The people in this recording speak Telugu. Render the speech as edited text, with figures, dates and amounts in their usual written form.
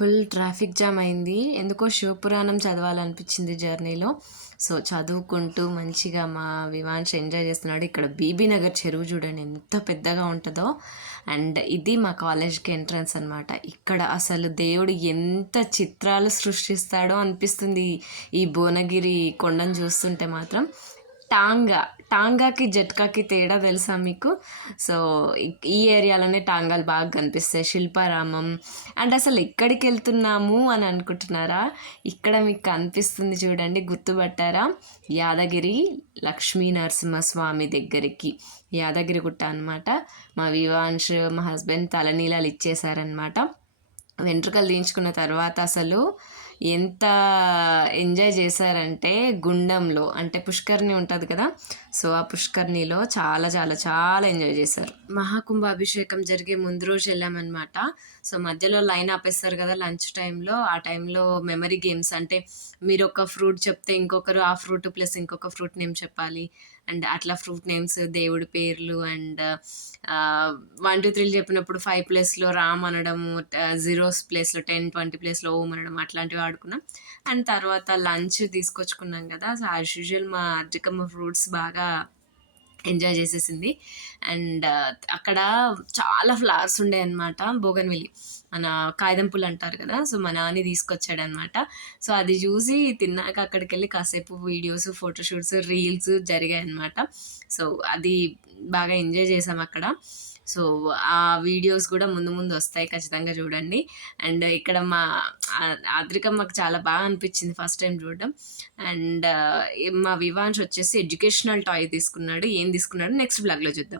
ఫుల్ ట్రాఫిక్ జామ్ అయింది. ఎందుకో శివపురాణం చదవాలనిపించింది జర్నీలో. సో, చదువుకుంటూ మంచిగా మా వివాన్ష్ ఎంజాయ్ చేస్తున్నాడు. ఇక్కడ బీబీ నగర్ చెరువు చూడండి ఎంత పెద్దగా ఉంటుందో. అండ్ ఇది మా కాలేజ్‌కి ఎంట్రన్స్ అనమాట. ఇక్కడ అసలు దేవుడు ఎంత చిత్రాలు సృష్టిస్తాడో అనిపిస్తుంది. ఈ భువనగిరి కొండను చూస్తుంటే మాత్రం. టాంగాకి జట్కాకి తేడా తెలుసా మీకు? సో, ఈ ఏరియాలోనే టాంగాలు బాగా కనిపిస్తాయి. శిల్పారామం అండ్ అసలు ఎక్కడికి వెళ్తున్నాము అని అనుకుంటున్నారా? ఇక్కడ మీకు కనిపిస్తుంది చూడండి, గుర్తుపట్టారా? యాదగిరి లక్ష్మీ నరసింహస్వామి దగ్గరికి. యాదగిరి గుట్ట అనమాట. మా వివాన్ష్ మా హస్బెండ్ తలనీలాలు ఇచ్చేసారనమాట. వెంట్రుకలు తీయించుకున్న తర్వాత అసలు ఎంత ఎంజాయ్ చేశారంటే గుండంలో, అంటే పుష్కరిణి ఉంటుంది కదా, సో ఆ పుష్కరిణిలో చాలా చాలా చాలా ఎంజాయ్ చేశారు. మహాకుంభాభిషేకం జరిగే ముందు రోజు వెళ్ళామన్నమాట. సో మధ్యలో లైన్ ఆపేస్తారు కదా లంచ్ టైంలో. ఆ టైంలో మెమరీ గేమ్స్, అంటే మీరు ఒక ఫ్రూట్ చెప్తే ఇంకొకరు ఆ ఫ్రూట్ ప్లస్ ఇంకొక ఫ్రూట్ నేమ్ చెప్పాలి. అండ్ అట్లా ఫ్రూట్ నేమ్స్, దేవుడి పేర్లు, అండ్ 1 2 3 చెప్పినప్పుడు 5 ప్లేస్లో రామ్ అనడము, 0s ప్లేస్లో 10 20 ప్లేస్లో ఓం అనడం, అట్లాంటివి ఆడుకున్నాం. అండ్ తర్వాత లంచ్ తీసుకొచ్చుకున్నాం కదా. సో యాజ్ యూజువల్ మా అద్రికమ్మ ఫ్రూట్స్ బాగా ఎంజాయ్ చేసేసింది. అండ్ అక్కడ చాలా ఫ్లవర్స్ ఉండే అనమాట. బోగన్విల్లి, మన కాగితం పూలు అంటారు కదా, సో మా నాని తీసుకొచ్చాడనమాట. సో అది చూసి తిన్నాక అక్కడికి వెళ్ళి కాసేపు వీడియోస్, ఫోటోషూట్స్, రీల్స్ జరిగాయి అనమాట. సో అది బాగా ఎంజాయ్ చేసాం అక్కడ. సో ఆ వీడియోస్ కూడా ముందు ముందు వస్తాయి, ఖచ్చితంగా చూడండి. అండ్ ఇక్కడ మా ఆద్రికమ్మకు చాలా బాగా అనిపించింది ఫస్ట్ టైం చూడడం. అండ్ మా వివాన్ష్ వచ్చేసి ఎడ్యుకేషనల్ టాయ్ తీసుకున్నాడు. ఏం తీసుకున్నాడు నెక్స్ట్ బ్లాగ్లో చూద్దాం.